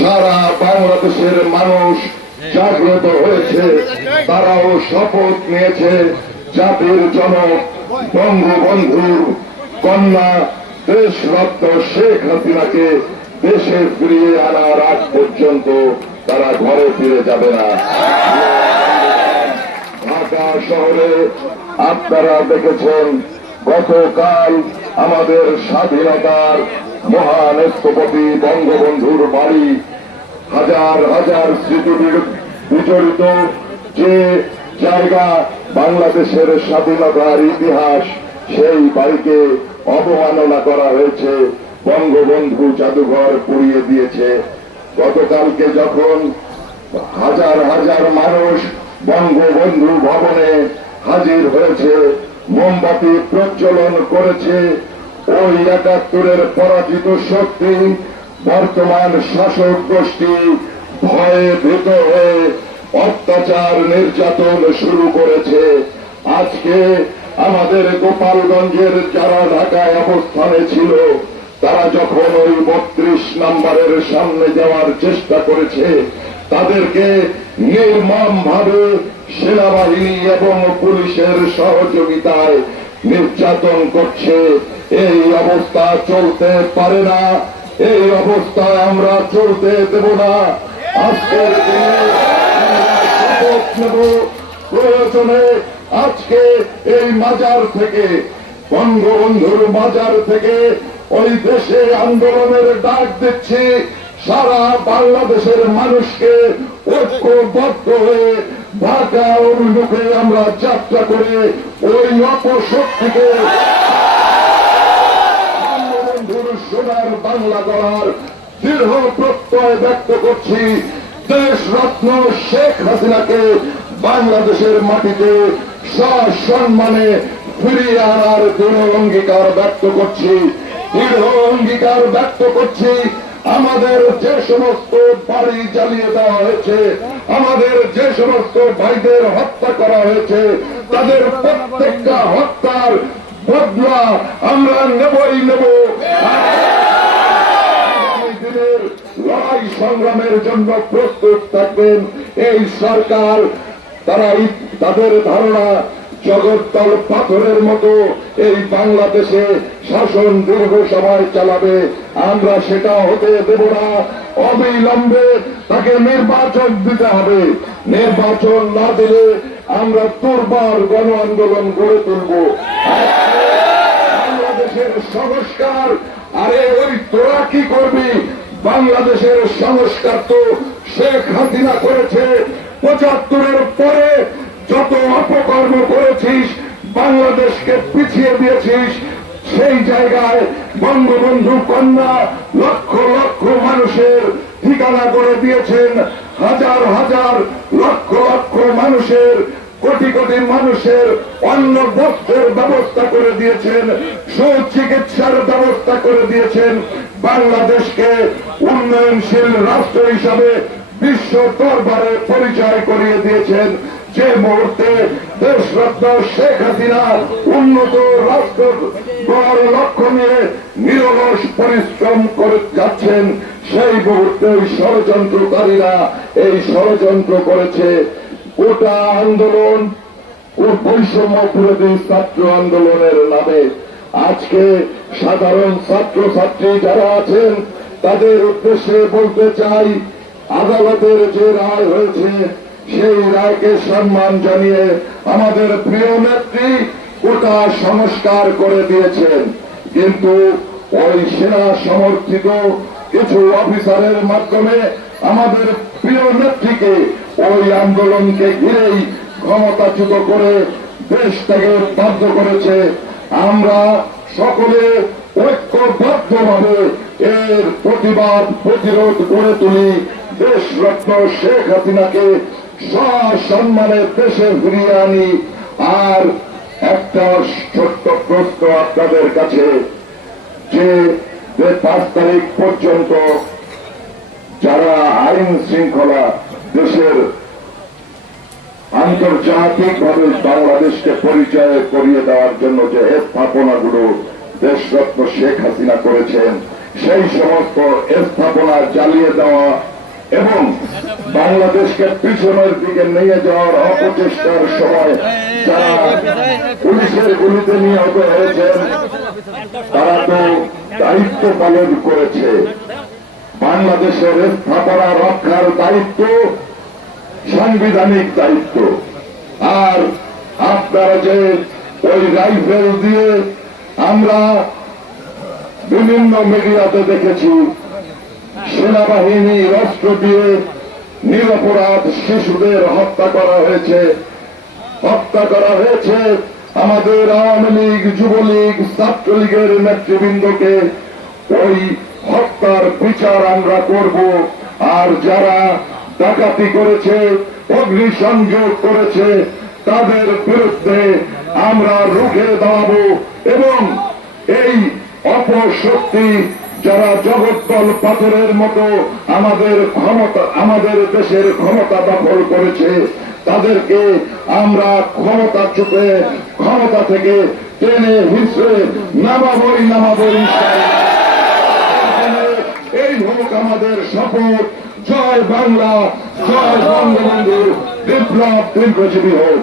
সারা বাংলাদেশের মানুষ জাগ্রত হয়েছে। তারাও শপথ নিয়েছে জাতির জনক বঙ্গবন্ধুর কন্যা দেশ রত্ন শেখ হাসিনাকে দেশে ফিরিয়ে আনার আগ পর্যন্ত তারা ঘরে ফিরে যাবে না। ঢাকা শহরে আপনারা দেখেছেন, গতকাল আমাদের স্বাধীনতার মহান স্থপতি, বঙ্গবন্ধুর বাড়ি, হাজার হাজার স্মৃতি বিজড়িত যে জায়গা বাংলাদেশের স্বাধীনতার ইতিহাস, সেই বাড়িকে অবমাননা করা হয়েছে, বঙ্গবন্ধু জাদুঘর পুড়িয়ে দিয়েছে। গতকালকে যখন হাজার হাজার মানুষ বঙ্গবন্ধু ভবনে হাজির হয়েছে, মোমবাতি প্রজ্বলন করেছে ওই একাত্তরের পরাজিত শক্তি বর্তমান শাসক গোষ্ঠী ভয়ে ভীত হয়ে অত্যাচার নির্যাতন শুরু করেছে। আজকে আমাদের গোপালগঞ্জের যারা ঢাকায় অবস্থানে ছিল, তারা যখন ওই বত্রিশ নম্বরের সামনে যাওয়ার চেষ্টা করেছে, তাদেরকে নির্মম ভাবে সেনাবাহিনী এবং পুলিশের সহযোগিতায় নির্যাতন করছে। এই অবস্থা চলতে পারে না। এই অবস্থায় আমরা চলতে দেব না। আজকের প্রয়োজনে। আজকে এই মাজার থেকে, বঙ্গবন্ধুর মাজার থেকে ওই দেশে আন্দোলনের ডাক দিচ্ছি। সারা বাংলাদেশের মানুষকে ঐক্যবদ্ধ হয়ে ঢাকা অভিমুখে আমরা যাত্রা করে ওই অপশক্তিকে সোনার বাংলা গড়ার দৃঢ় প্রত্যয় ব্যক্ত করছি। দেশ রত্ন শেখ হাসিনাকে বাংলাদেশের মাটিতে সসম্মানে ফিরিয়ে আনার দৃঢ় অঙ্গীকার ব্যক্ত করছি। দৃঢ় অঙ্গীকার ব্যক্ত করছি। আমাদের যে সমস্ত বাড়ি জ্বালিয়ে দেওয়া হয়েছে, আমাদের যে সমস্ত ভাইদের হত্যা করা হয়েছে, তাদের প্রত্যেকটা হত্যার বদলা আমরা নেবই নেব। সংগ্রামের জন্য প্রস্তুত থাকবেন। এই সরকার তারা তাদের ধারণা জগৎতল পাথরের মতো এই বাংলাদেশে শাসন দীর্ঘ সময় চালাবে। আমরা সেটা হতে দেব না। অবিলম্বে তাকে নির্বাচন দিতে হবে। নির্বাচন না দিলে আমরা দুর্বার গণ আন্দোলন গড়ে তুলব। বাংলাদেশের সংস্কার আরে ওই তোরা কি করবি? বাংলাদেশের সংস্কার তো শেখ হাসিনা করেছে। পঁচাত্তরের পরে যত অপকর্ম করেছিস, বাংলাদেশকে পিছিয়ে দিয়েছিস, সেই জায়গায় বঙ্গবন্ধু কন্যা লক্ষ লক্ষ মানুষের ঠিকানা করে দিয়েছেন। হাজার হাজার লক্ষ লক্ষ মানুষের, কোটি কোটি মানুষের অন্ন বস্ত্রের ব্যবস্থা করে দিয়েছেন সুচিকিৎসার ব্যবস্থা করে দিয়েছেন। বাংলাদেশকে উন্নয়নশীল রাষ্ট্র হিসাবে বিশ্ব দরবারে পরিচয় করিয়ে দিয়েছেন। যে মুহূর্তে দেশরত্ন শেখ হাসিনা উন্নত রাষ্ট্র গড় লক্ষ্য নিয়ে নিরলস পরিশ্রম করে যাচ্ছেন, সেই মুহূর্তে ষড়যন্ত্রকারীরা এই ষড়যন্ত্র করেছে। গোটা আন্দোলন ও বৈষম্য বিরোধী ছাত্র আন্দোলনের নামে। আজকে সাধারণ ছাত্র ছাত্রী যারা আছেন, তাদের উদ্দেশ্যে বলতে চাই, আদালতের যে রায় হয়েছে, সেই রায়কে সম্মান জানিয়ে আমাদের প্রিয় নেত্রী গোটা সংস্কার করে দিয়েছেন। কিন্তু ওই সেনা সমর্থিত কিছু অফিসারের মাধ্যমে আমাদের প্রিয় নেত্রীকে ওই আন্দোলনকে ঘিরেই ক্ষমতাচ্যুত করে দেশ থেকে বাধ্য করেছে। আমরা সকলে ঐক্যবদ্ধভাবে এর প্রতিবাদ প্রতিরোধ গড়ে তুলি। দেশ রত্ন শেখ হাসিনাকে সসম্মানে দেশে ফিরিয়ে আনি। আর একটা ছোট্ট প্রশ্ন আপনাদের কাছে, যে পাঁচ তারিখ পর্যন্ত যারা আইন শৃঙ্খলা দেশের আন্তর্জাতিক ভাবে বাংলাদেশকে পরিচয় করিয়ে দেওয়ার জন্য যে স্থাপনাগুলো দেশরত্ন শেখ হাসিনা করেছেন, সেই সমস্ত স্থাপনা জ্বালিয়ে দেওয়া এবং বাংলাদেশকে পিছনের দিকে নিয়ে যাওয়ার অপচেষ্টার সময় যারা পুলিশের গুলিতে নিহত হয়েছেন, তারা তো দায়িত্ব পালন করেছে। বাংলাদেশের স্থাপনা রক্ষার দায়িত্ব সাংবিধানিক দায়িত্ব। আর আপনারা যে ওই রাইফেল দিয়ে আমরা বিভিন্ন মিডিয়াতে দেখেছি, সেনাবাহিনী অস্ত্র দিয়ে নিরপরাধ শিশুদের হত্যা করা হয়েছে। হত্যা করা হয়েছে আমাদের আওয়ামী লীগ, যুবলীগ, ছাত্রলীগের নেতৃবৃন্দকে। ওই হত্যার বিচার আমরা করব। আর যারা ডাকাতি করেছে অগ্নিসংযোগ করেছে, তাদের বিরুদ্ধে আমরা রুখে দাঁড়াবো এবং এই অপশক্তি যারা জগদ্দল পাথরের মতো আমাদের ক্ষমতা, আমাদের দেশের ক্ষমতা দখল করেছে, তাদেরকে আমরা ক্ষমতা চুপে ক্ষমতা থেকে টেনে হিসড়ে নামাবই নামাবই এই হোক আমাদের শপথ জয় বাংলা জয় বঙ্গবন্ধু বিপ্লব দীর্ঘজীবী হোক